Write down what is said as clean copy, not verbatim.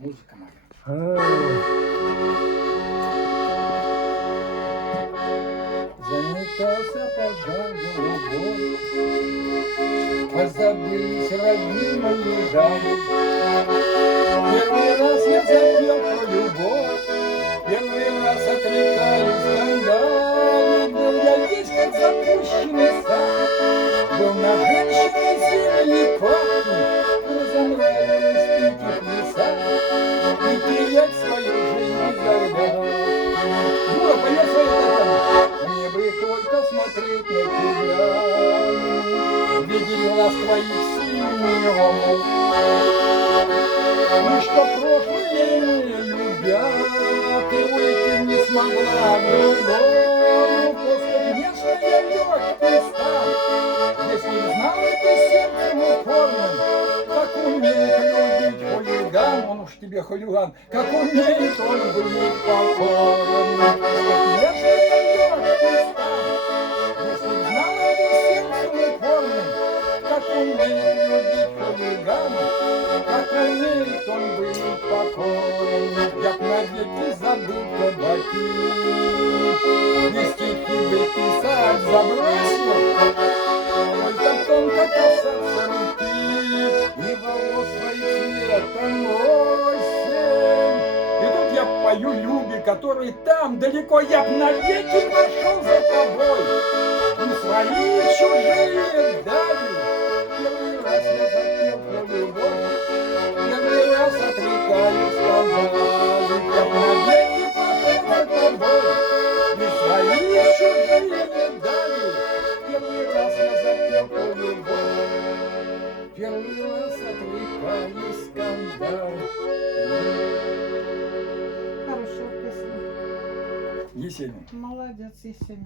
Музыка моя. Заметался пожар голубой, позабылись родные дали. Первый раз я запел про любовь, первый раз отрекаю скандалы. Был я весь как запущенный сад, был на женщине зимней пахни, разомрались пики в лесах, и терять свою жизнь нельзя. Юра, поет свою песню. Мне бы только смотреть на тебя, видеть глаз твоих синих омут, и что прошлое не любя, ты уйти не смогла к другому. После внешне я легкий стал, если б знал ты сердцем упорным, как умеет любить хулиган. Он уж тебе хулиган, как умеет он быть покорным. После внешне я легкий стал, если б знал ты сердцем упорным, как умеет любить хулиган, как умеет он быть покорным. Я б навеки забыл кабаки, и стихи бы писать забросил, только тонко касаться руки и волос своих цветом осень. И тут я пою Любе, который там далеко, я б навеки пошел за тобой, и свои чужие дали. Первый раз я запел про любовь, первый раз отрекаю скандалы. Я б навеки пошел за тобой, и свои чужие дали. Первый раз я запел про любовь, первый раз отрекаю скандал. Хорошая песня. Есенин. Молодец, Есенин.